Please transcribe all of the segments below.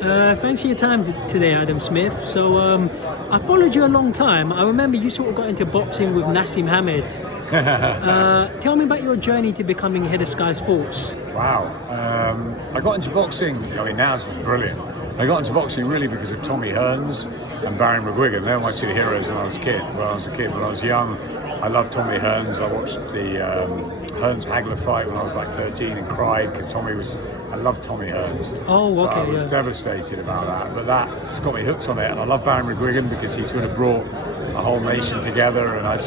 Thanks for your time today, Adam Smith. So, I followed you a long time. I remember you sort of got into boxing with Nassim Hamed. Tell me about your journey to becoming head of Sky Sports. Wow. I got into boxing, Naz was brilliant. I got into boxing really because of Tommy Hearns and Barry McGuigan. They were my two heroes when I was a kid. When I was young, I loved Tommy Hearns. I watched the Hearns-Hagler fight when I was like 13 and cried because I loved Tommy Hearns. Oh, okay. So I was devastated about that. But that just got me hooked on it. And I love Barry McGuigan because he sort of brought a whole nation together. And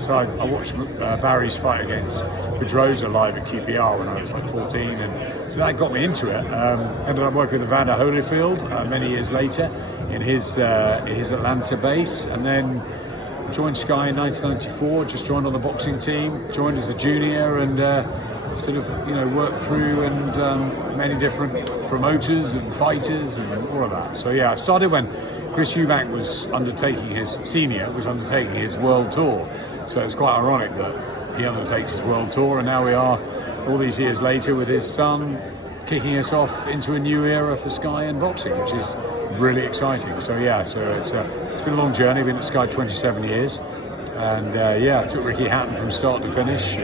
so I watched Barry's fight against Pedrosa live at QPR when I was like 14. And so that got me into it. Ended up working with Evander Holyfield many years later in his Atlanta base. And then joined Sky in 1994, just joined on the boxing team, joined as a junior and worked through and many different promoters and fighters and all of that. So yeah, I started when Chris Eubank was undertaking his world tour. So it's quite ironic that he undertakes his world tour and now we are all these years later with his son kicking us off into a new era for Sky and boxing, which is really exciting. So it's been a long journey. Been at Sky 27 years, and I took Ricky Hatton from start to finish.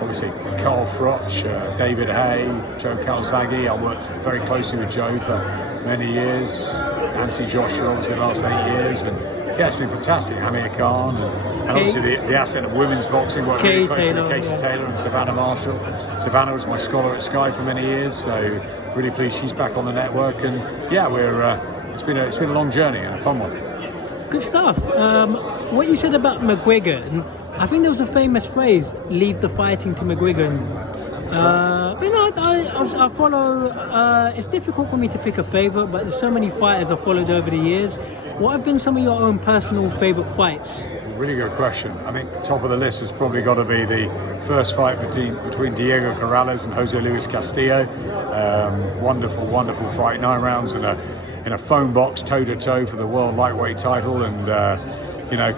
Obviously, Carl Froch, David Hay, Joe Calzaghe. I worked very closely with Joe for many years. Nancy Joshua, obviously, the last 8 years, and it's been fantastic. Hamir Khan, and obviously the asset of women's boxing, worked really closely with Casey Taylor and Savannah Marshall. Savannah was my scholar at Sky for many years, so really pleased she's back on the network. And it's been a long journey and a fun one. Good stuff. What you said about McGuigan, I think there was a famous phrase, leave the fighting to McGuigan. I follow, it's difficult for me to pick a favourite, but there's so many fighters I've followed over the years. What have been some of your own personal favourite fights? Really good question. I think top of the list has probably got to be the first fight between Diego Corrales and Jose Luis Castillo. Wonderful fight, 9 rounds in a phone box, toe-to-toe for the world lightweight title, and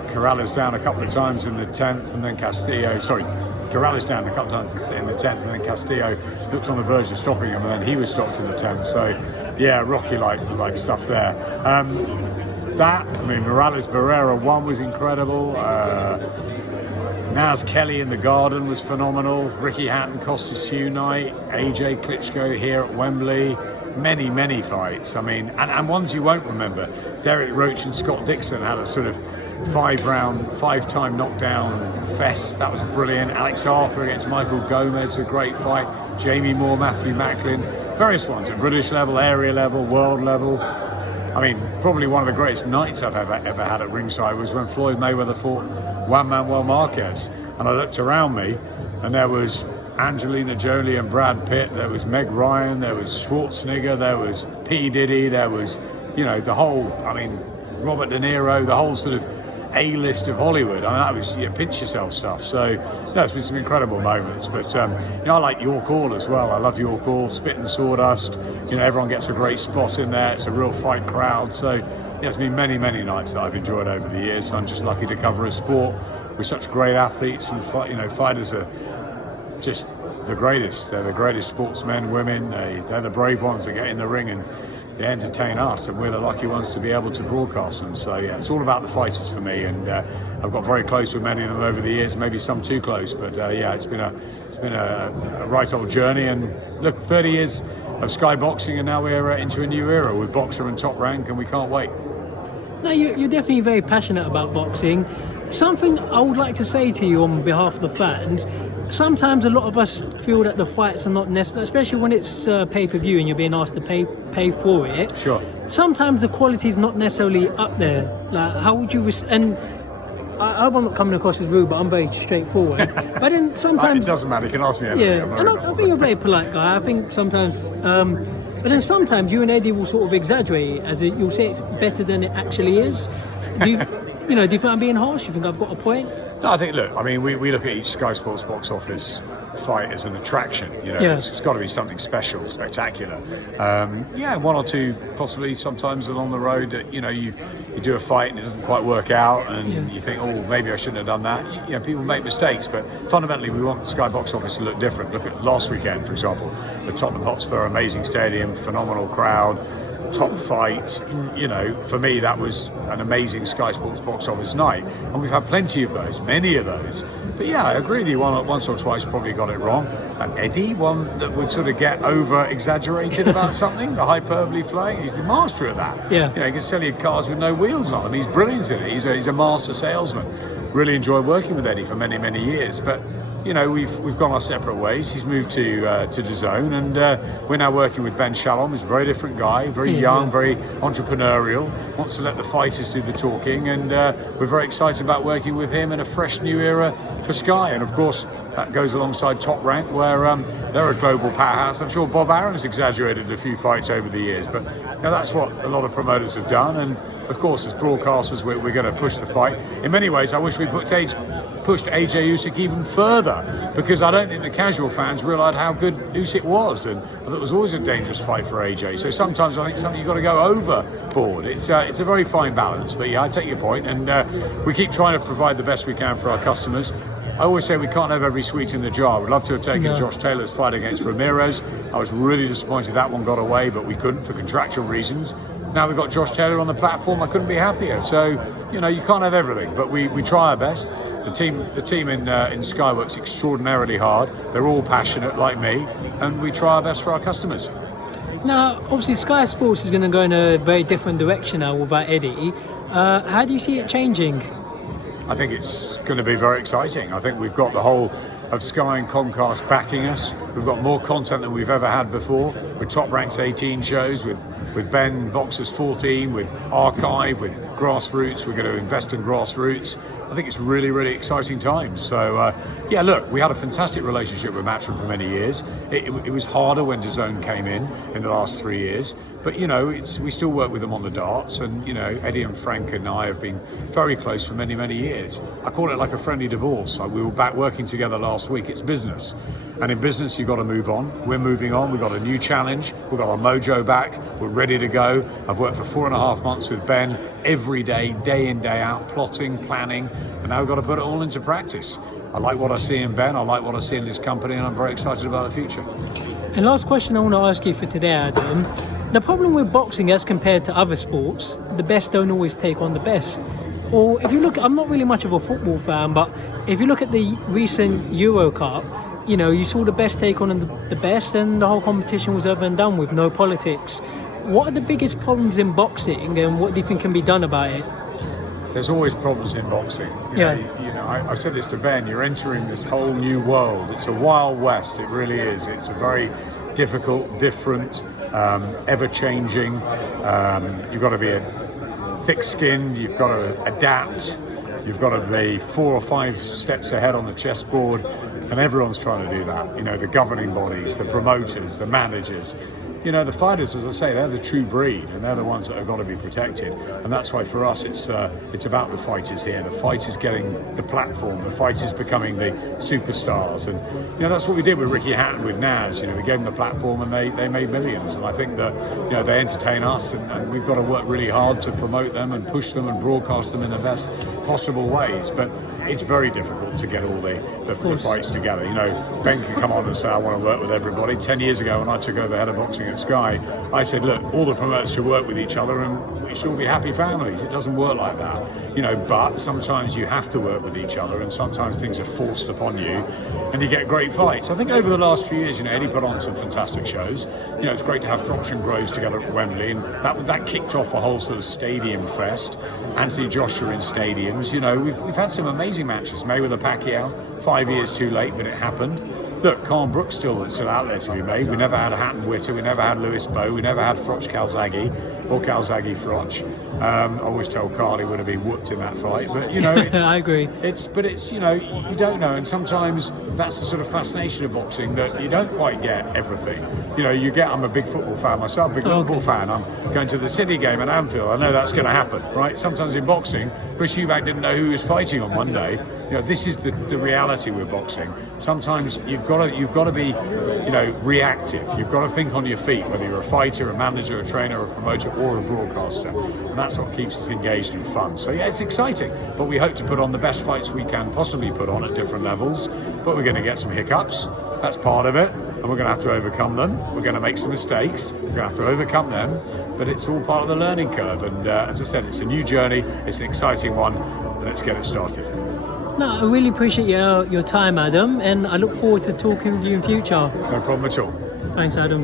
Corrales down a couple of times in the 10th, and then Corrales down a couple of times in the 10th, and then Castillo looked on the verge of stopping him, and then he was stopped in the 10th. So Rocky-like stuff there. Morales Barrera 1 was incredible. Naz Kelly in the Garden was phenomenal. Ricky Hatton, Costas Hugh Knight, AJ Klitschko here at Wembley. Many fights. And ones you won't remember. Derek Roach and Scott Dixon had a sort of 5-time knockdown fest. That was brilliant. Alex Arthur against Michael Gomez, a great fight. Jamie Moore, Matthew Macklin, various ones at British level, area level, world level. Probably one of the greatest nights I've ever had at ringside was when Floyd Mayweather fought Juan Manuel Marquez. And I looked around me and there was Angelina Jolie and Brad Pitt, there was Meg Ryan, there was Schwarzenegger, there was P. Diddy, there was, the whole, Robert De Niro, the whole sort of A-list of Hollywood. That was pinch yourself stuff. So, it's been some incredible moments. But, I like York Hall as well. I love York Hall, Spit and Sawdust. Everyone gets a great spot in there. It's a real fight crowd. So, it's been many nights that I've enjoyed over the years. So I'm just lucky to cover a sport with such great athletes and fighters are just the greatest. They're the greatest sportsmen, women. They're the brave ones that get in the ring and they entertain us, and we're the lucky ones to be able to broadcast them. So it's all about the fighters for me, and I've got very close with many of them over the years, maybe some too close, but it's been a right old journey. And look, 30 years of Sky Boxing, and now we're into a new era with Boxer and Top Rank, and we can't wait. No, you're definitely very passionate about boxing. Something I would like to say to you on behalf of the fans, sometimes a lot of us feel that the fights are not necessary, especially when it's pay-per-view and you're being asked to pay for it. Sure. Sometimes the quality is not necessarily up there. Like, how would you... and I hope I'm not coming across as rude, but I'm very straightforward. But then sometimes... It doesn't matter, you can ask me anything. Yeah, and I think you're a very polite guy. I think sometimes... but then sometimes you and Eddie will sort of exaggerate it, as you'll say it's better than it actually is. Do you think I'm being harsh? You think I've got a point? No, I think, look, I mean, we look at each Sky Sports box office fight as an attraction. Yeah. It's got to be something special, spectacular. One or two possibly sometimes along the road that you do a fight and it doesn't quite work out, and you think, oh, maybe I shouldn't have done that. People make mistakes, but fundamentally we want Sky box office to look different. Look at last weekend, for example, the Tottenham Hotspur, amazing stadium, phenomenal crowd, top fight. For me that was an amazing Sky Sports box office night, and we've had plenty of those, many of those. But yeah, I agree with you, once or twice probably got it wrong. And Eddie, one that would sort of get over exaggerated about something, the hyperbole flying, he's the master of that. Yeah. He can sell you cars with no wheels on them. He's brilliant in it. He's a master salesman. Really enjoyed working with Eddie for many, many years. But we've gone our separate ways. He's moved to DAZN, and we're now working with Ben Shalom. He's a very different guy, very young, very entrepreneurial, wants to let the fighters do the talking, and we're very excited about working with him in a fresh new era for Sky. And of course, that goes alongside Top Rank, where they're a global powerhouse. I'm sure Bob Arum's exaggerated a few fights over the years, but that's what a lot of promoters have done. And of course, as broadcasters, we're going to push the fight. In many ways, I wish we pushed AJ Usyk even further, because I don't think the casual fans realised how good Usyk was, and I thought it was always a dangerous fight for AJ. So sometimes I think you've got to go overboard. It's a very fine balance, but yeah, I take your point, and we keep trying to provide the best we can for our customers. I always say we can't have every sweet in the jar. We'd love to have taken Josh Taylor's fight against Ramirez. I was really disappointed that one got away, but we couldn't for contractual reasons. Now we've got Josh Taylor on the platform. I couldn't be happier. So, you can't have everything, but we try our best. The team in Sky works extraordinarily hard. They're all passionate like me, and we try our best for our customers. Now, obviously, Sky Sports is going to go in a very different direction now without Eddie. How do you see it changing? I think it's going to be very exciting. I think we've got the whole of Sky and Comcast backing us. We've got more content than we've ever had before, with Top Rank's 18 shows, with Ben Boxer's 14, with Archive, with Grassroots. We're going to invest in Grassroots. I think it's really, really exciting times. So, look, we had a fantastic relationship with Matchroom for many years. It was harder when DAZN came in the last 3 years. But, we still work with them on the darts. And, Eddie and Frank and I have been very close for many, many years. I call it like a friendly divorce. Like, we were back working together last week. It's business. And in business, you've got to move on. We're moving on. We've got a new challenge. We've got our mojo back. We're ready to go. I've worked for 4.5 months with Ben every day in, day out, plotting, planning, and now we've got to put it all into practice. I like what I see in Ben. I like what I see in this company, and I'm very excited about the future. And last question I want to ask you for today, Adam. The problem with boxing as compared to other sports, the best don't always take on the best. Or if you look, I'm not really much of a football fan, but if you look at the recent Euro Cup, you saw the best take on the best, and the whole competition was over and done with, no politics. What are the biggest problems in boxing, and what do you think can be done about it? There's always problems in boxing. I said this to Ben, you're entering this whole new world. It's a wild west, it really is. It's a very difficult, different, ever-changing. You've got to be thick-skinned, you've got to adapt, you've got to be 4 or 5 steps ahead on the chessboard, and everyone's trying to do that. The governing bodies, the promoters, the managers. The fighters, as I say, they're the true breed, and they're the ones that have got to be protected. And that's why for us, it's about the fighters here. The fighters getting the platform, the fighters becoming the superstars. And, that's what we did with Ricky Hatton, with Naz. We gave them the platform, and they made millions. And I think that, they entertain us, and we've got to work really hard to promote them and push them and broadcast them in the best possible ways. But it's very difficult to get all the fights together. Ben can come on and say, I want to work with everybody. 10 years ago, when I took over head of boxing at Sky, I said, look, all the promoters should work with each other and we should all be happy families. It doesn't work like that, but sometimes you have to work with each other, and sometimes things are forced upon you and you get great fights. I think over the last few years, Eddie put on some fantastic shows. It's great to have Froch and Groves together at Wembley, and that kicked off a whole sort of stadium fest. Anthony Joshua in stadiums. We've had some amazing matches. Mayweather Pacquiao, 5 years too late, but it happened. Look, Khan Brooks still out there to be made. We never had Hatton Witter, we never had Lewis Bowe, we never had Froch Calzaghe or Calzaghe Froch. I always told Carl he would have been whooped in that fight, but it's, I agree. It's you don't know, and sometimes that's the sort of fascination of boxing, that you don't quite get everything. I'm a big football fan myself, big football fan. I'm going to the City game at Anfield. I know that's going to happen, right? Sometimes in boxing, Chris Eubank didn't know who he was fighting on Monday. You know, this is the reality with boxing. Sometimes you've got to be, you know, reactive. You've got to think on your feet, whether you're a fighter, a manager, a trainer, a promoter, or a broadcaster, and that's what keeps us engaged and fun. So yeah, it's exciting, but we hope to put on the best fights we can possibly put on at different levels. But we're going to get some hiccups. That's part of it, and we're going to have to overcome them. We're going to make some mistakes. We're going to have to overcome them, but it's all part of the learning curve. And as I said, it's a new journey. It's an exciting one. Let's get it started. No, I really appreciate your time, Adam, and I look forward to talking with you in future. No problem at all. Thanks, Adam.